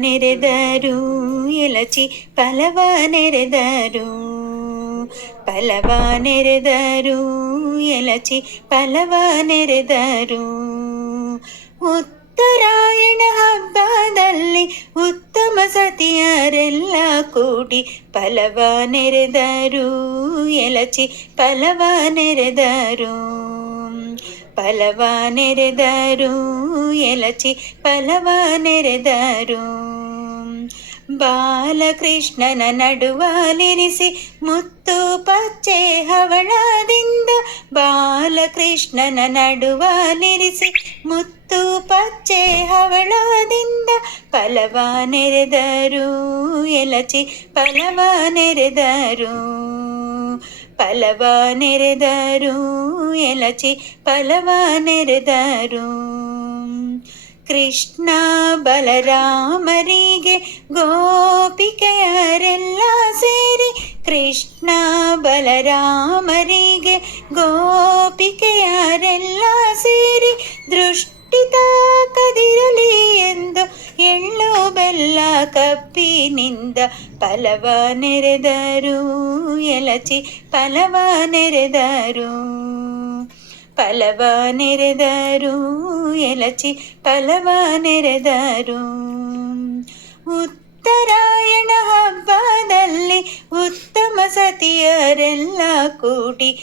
ನೆರೆದರು ಎಲಚಿ ಫಲವ ನೆರೆದರು. ಫಲವ ನೆರೆದರು ಎಲಚಿ ಫಲವ ನೆರೆದರು. ಉತ್ತರಾಯಣ ಹಬ್ಬದಲ್ಲಿ ಉತ್ತಮ ಸತಿಯರೆಲ್ಲ ಕೂಡಿ ಫಲವ ನೆರೆದರು ಎಲಚಿ ಫಲವ ನೆರೆದರು. ಫಲವ ನೆರೆದರು ಎಲಚಿ ಫಲವ ನೆರೆದರು. ಬಾಲಕೃಷ್ಣನ ನಡುವಲಿರಿಸಿ ಮುತ್ತು ಪಚ್ಚೆ ಹವಳದಿಂದ, ಬಾಲಕೃಷ್ಣನ ನಡುವಲಿರಿಸಿ ಮುತ್ತು ಪಚ್ಚೆ ಹವಳದಿಂದ ಫಲವ ನೆರೆದರು ಎಲಚಿ ಫಲವ ನೆರೆದರು. ಫಲವ ನೆರೆದರು ಎಲಚಿ ಫಲವ ನೆರೆದರು. ಕೃಷ್ಣ ಬಲರಾಮರಿಗೆ ಗೋಪಿಕೆಯರೆಲ್ಲ ಸೇರಿ, ಕೃಷ್ಣ ಬಲರಾಮರಿಗೆ ಗೋಪಿಕೆಯರೆಲ್ಲ ಸೇರಿ ದೃಷ್ಟಿ ತಾಕದಿರಲಿ ಎಂದು ಎಳ್ಳು ಬೆಲ್ಲ ಕಪ್ಪಿನಿಂದ ಫಲವ ನೆರೆದರು ಎಲಚಿ ಫಲವ ನೆರೆದರು. ಫಲವ ನೆರೆದರು ಎಲಚಿ ಫಲವ ನೆರೆದರು. ಉತ್ತರಾಯಣ ಹಬ್ಬದಲ್ಲಿ ಉತ್ತಮ ಸತಿಯರೆಲ್ಲ ಕೂಡಿ